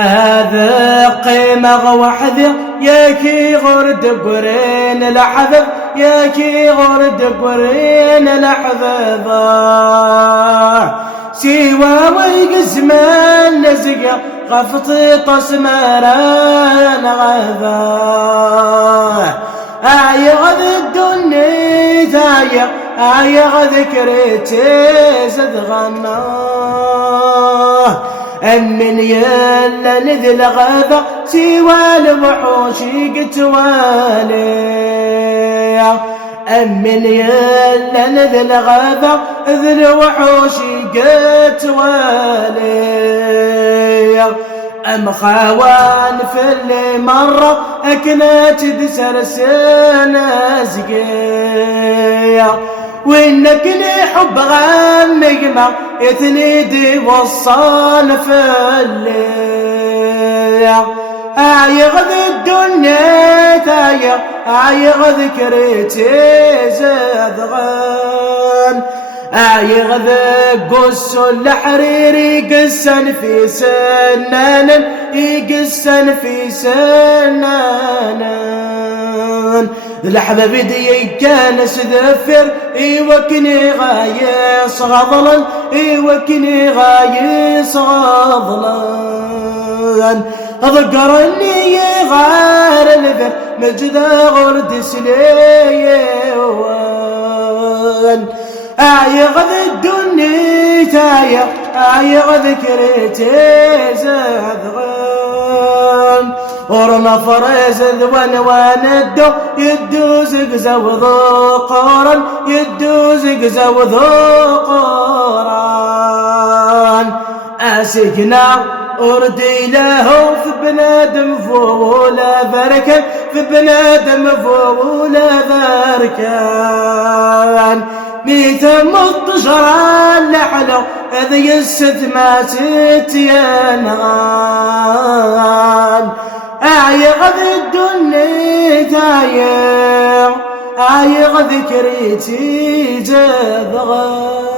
هذا قيمة وحذر ياكي غرد قرين لحذر ياكي غرد قرين لحذر سوى ويقسم النزق غفطي طسمران غذا غذ الدنيا ثايق غذ كريتي زد غناه أمن يلا نذل غذا سوى الوحوش قتوالي أمن يلا نذل غذا ذل وحوش قتوالي أم خوان في اللي مرة أكنت دسرسنا زقيا وإنك لي حب غمقمة يتنيدي وصال في الليل غذ الدنيا تايق غذ كريتي زادغان غذ قص الحريري قسن في سنان يقسن في سنان لحظة بدي كان سذفر وكني غايص غضلا وكني غايص غضلا ذكرني غار الذر مجد غرد سليوان غذ الدنيا غذ كريتي زادغان ورنا فريز ذوان واندو يدوز قزوذو قران يدوز قزوذو قران أسكنا أردي له في بنادم فولا ذركان في بنادم فولا ذركان ميتم الطشران لحلو إذا يسد ما ستيانغان غذ الدنيا غذ كريتي جابغان.